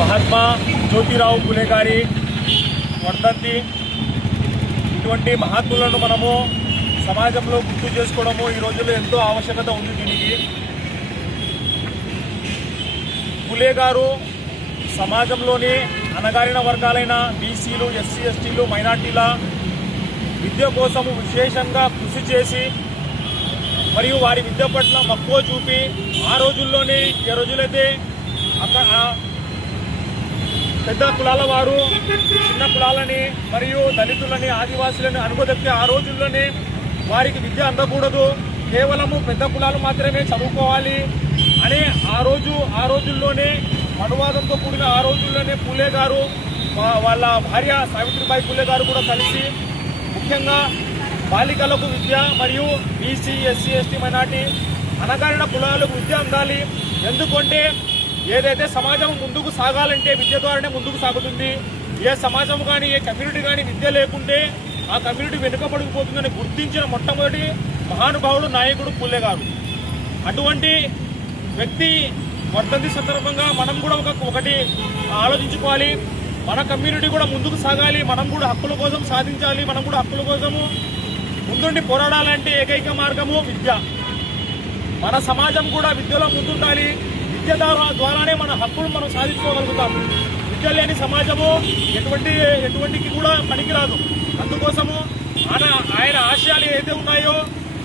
మహాత్మా జ్యోతిరావు ఫులే గారి వర్ధంతి. ఇటువంటి మహాత్ములను మనము సమాజంలో గుర్తు చేసుకోవడము ఈ రోజుల్లో ఎంతో ఆవశ్యకత ఉంది. దీనికి ఫులే గారు సమాజంలోని అణగారిన వర్గాలైన బీసీలు, ఎస్సీ, ఎస్టీలు, మైనార్టీల విద్య కోసము విశేషంగా కృషి చేసి మరియు వారి విద్య పట్ల మక్కువ చూపి ఆ రోజుల్లోనే ఏ రోజులైతే అక్కడ పెద్ద కులాల వారు చిన్న కులాలని మరియు దళితులని, ఆదివాసులని అనుగదక్కి ఆ రోజుల్లోనే వారికి విద్య అందకూడదు, కేవలము పెద్ద కులాలు మాత్రమే చదువుకోవాలి అని ఆ రోజుల్లోనే అనువాదంతో కూడిన ఆ రోజుల్లోనే ఫులే గారు వాళ్ళ భార్య సావిత్రిబాయి ఫులే గారు కూడా కలిసి ముఖ్యంగా బాలికలకు విద్య మరియు బీసీ, ఎస్సీ, ఎస్టీ, మైనార్టీ అణగారిన కులాలకు విద్య అందాలి. ఎందుకంటే ఏదైతే సమాజం ముందుకు సాగాలంటే విద్య ద్వారానే ముందుకు సాగుతుంది. ఏ సమాజం కానీ ఏ కమ్యూనిటీ కానీ విద్య లేకుంటే ఆ కమ్యూనిటీ వెనుకబడిపోతుందని గుర్తించిన మొట్టమొదటి మహానుభావుడు నాయకుడు ఫులే గారు. అటువంటి వ్యక్తి వర్ధంతి సందర్భంగా మనం కూడా ఒకటి ఆలోచించుకోవాలి. మన కమ్యూనిటీ కూడా ముందుకు సాగాలి, మనం కూడా హక్కుల కోసం సాధించాలి, మనం కూడా హక్కుల కోసము ముందుండి పోరాడాలంటే ఏకైక మార్గము విద్య. మన సమాజం కూడా విద్యలో ముందుండాలి. విద్య ద్వారానే మన హక్కులు మనం సాధించుకోగలుగుతాం. విద్య లేని సమాజము ఎటువంటికి కూడా పనికిరాదు. అందుకోసము ఆయన ఆశయాలు ఏదైతే ఉన్నాయో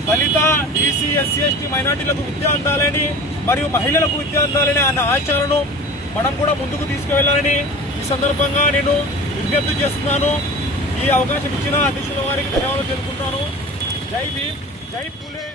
దళిత, బీసీ, ఎస్సీ, ఎస్టీ, మైనార్టీలకు విద్య అందాలని మరియు మహిళలకు విద్య అందాలని ఆయన ఆశయాలను మనం కూడా ముందుకు తీసుకువెళ్లాలని ఈ సందర్భంగా నేను విజ్ఞప్తి చేస్తున్నాను. ఈ అవకాశం ఇచ్చిన అధ్యక్షుల వారికి ధన్యవాదాలు తెలుపుతున్నాను. జై భీమ్, జై ఫులే.